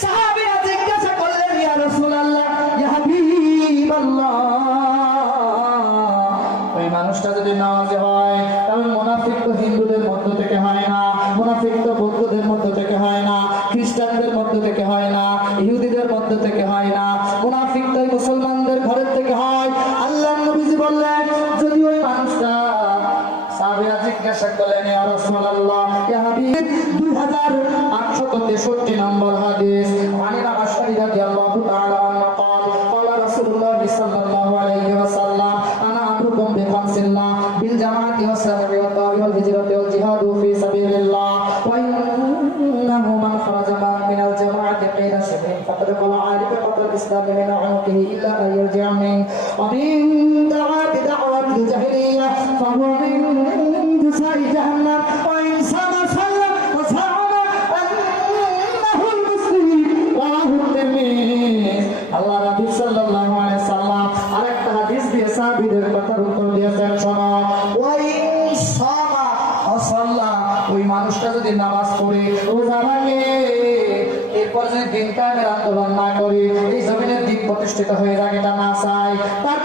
সাহাবীরা জিজ্ঞাসা করলেন, ইয়া রাসূলুল্লাহ, ইয়া হাবিবাল্লাহ, ওই মানুষটা যদি নামাজি হয় তাহলে মুনাফিক তো হিন্দুদের মধ্য থেকে হয় না, মুনাফিক তো বৌদ্ধদের মধ্য থেকে হয় না, খ্রিস্টানদের মধ্য থেকে হয় না, ইহুদিদের মধ্য থেকে হয় না, মুনাফিক তো মুসলমানদের ঘরের থেকে হয়। আল্লাহর নবীজি বললেন, যদি ওই মানুষটা, সাহাবীরা জিজ্ঞাসা করলেন, ইয়া রাসূলুল্লাহ, ইয়া হাবিব, 2863 নম্বর হাদিস, আনী আশআরী রাদিয়াল্লাহু তাআলা আনহু قال قال رسول الله صلى الله عليه وسلم انا امركم بخمسنا بالجماعه والسمع والطاعه والهجره والجهاد في سبيل الله وانه من خرج من الجماعه قيل شبه فقد قال عارف قتل الاسلام من عنقه الا ان يرجع من ومن دعا بدعوه الجاهليه فهو من جزاء جهنم وان صام صلى وزعم انه المسلم رواه الترمذي। আল্লাহ রাসূল সাল্লাল্লাহু আলাইহি সাল্লাম আরেকটা হাদিস দিয়ে সাহাবীদের কথার উত্তর দিয়েছেন, শোনো, ওই সামা ওয়াসাল্লাহ, ওই মানুষটা যদি নামাজ পড়ে, রোজা রাখে, এরপর যদি দিন কায়েমের আন্দোলন না করে, এই জমিনের দিন প্রতিষ্ঠিত হয়ে যায়, এটা না চায়, তার